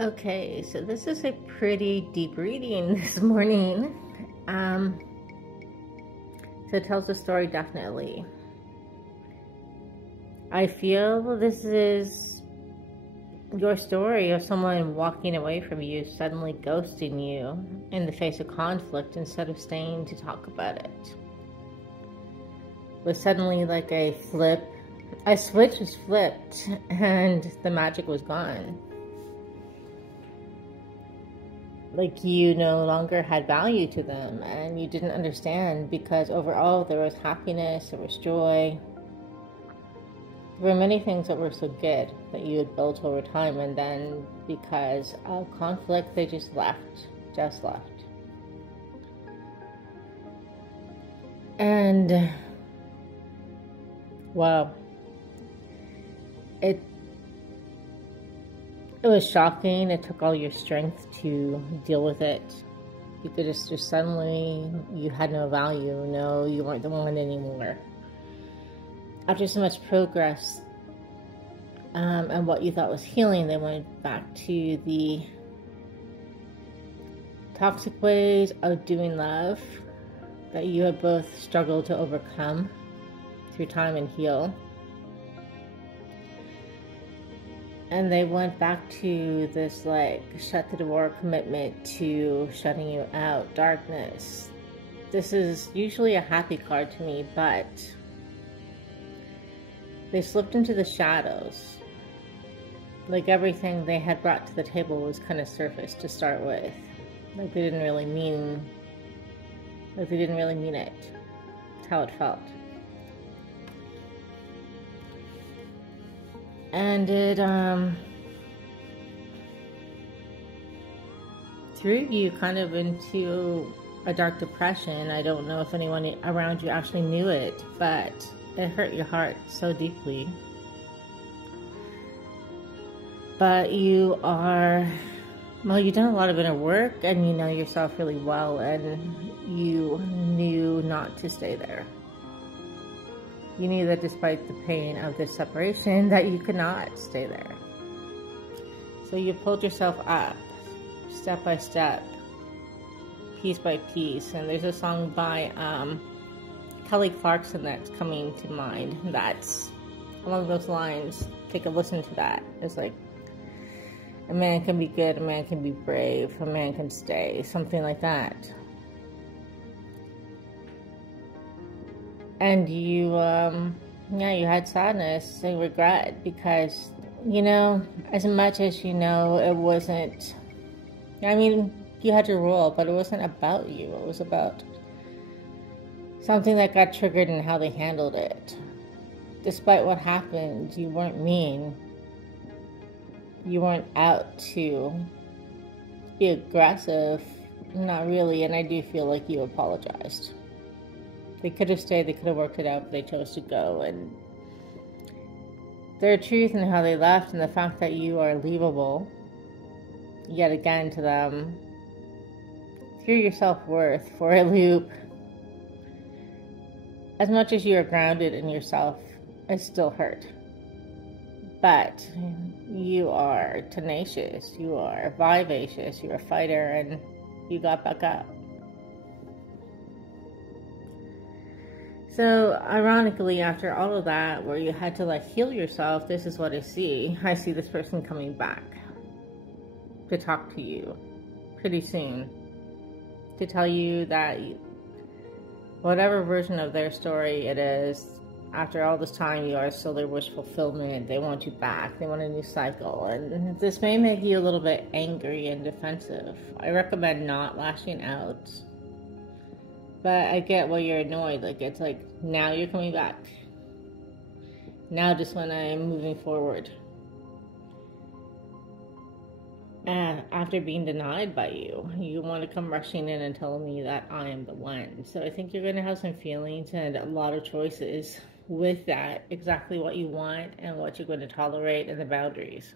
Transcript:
Okay, so this is a pretty deep reading this morning. So it tells a story, definitely. I feel this is your story of someone walking away from you, suddenly ghosting you in the face of conflict instead of staying to talk about it. It was suddenly like a switch was flipped and the magic was gone. Like you no longer had value to them and you didn't understand, because overall there was happiness, there was joy. There were many things that were so good that you had built over time, and then because of conflict they just left. And wow, it was shocking. It took all your strength to deal with it. You could just suddenly, you had no value. No, you weren't the one anymore. After so much progress and what you thought was healing, they went back to the toxic ways of doing love that you have both struggled to overcome through time and heal. And they went back to this like shut the door commitment to shutting you out, darkness. This is usually a happy card to me, but they slipped into the shadows. Like everything they had brought to the table was kind of surface to start with. Like they didn't really mean it. That's how it felt. And it threw you kind of into a dark depression. I don't know if anyone around you actually knew it, but it hurt your heart so deeply. But you've done a lot of inner work, and you know yourself really well, and you knew not to stay there. You knew that despite the pain of this separation, that you could not stay there. So you pulled yourself up, step by step, piece by piece. And there's a song by Kelly Clarkson that's coming to mind that's along those lines. Take a listen to that. It's like, a man can be good, a man can be brave, a man can stay, something like that. And you had sadness and regret because, as much as it wasn't, you had your role, but it wasn't about you. It was about something that got triggered and how they handled it. Despite what happened, you weren't mean. You weren't out to be aggressive. Not really, and I do feel like you apologized. They could have stayed, they could have worked it out, but they chose to go. And their truth and how they left, and the fact that you are leavable, yet again to them, threw your self-worth for a loop. As much as you are grounded in yourself, it still hurt. But you are tenacious, you are vivacious, you're a fighter, and you got back up. So, ironically, after all of that, where you had to heal yourself, this is what I see. I see this person coming back to talk to you pretty soon, to tell you that whatever version of their story it is, after all this time, you are still their wish fulfillment. They want you back. They want a new cycle. And this may make you a little bit angry and defensive. I recommend not lashing out. But I get why you're annoyed. It's like, now you're coming back. Now just when I'm moving forward. And after being denied by you, you want to come rushing in and tell me that I am the one. So I think you're going to have some feelings and a lot of choices with that. Exactly what you want and what you're going to tolerate and the boundaries.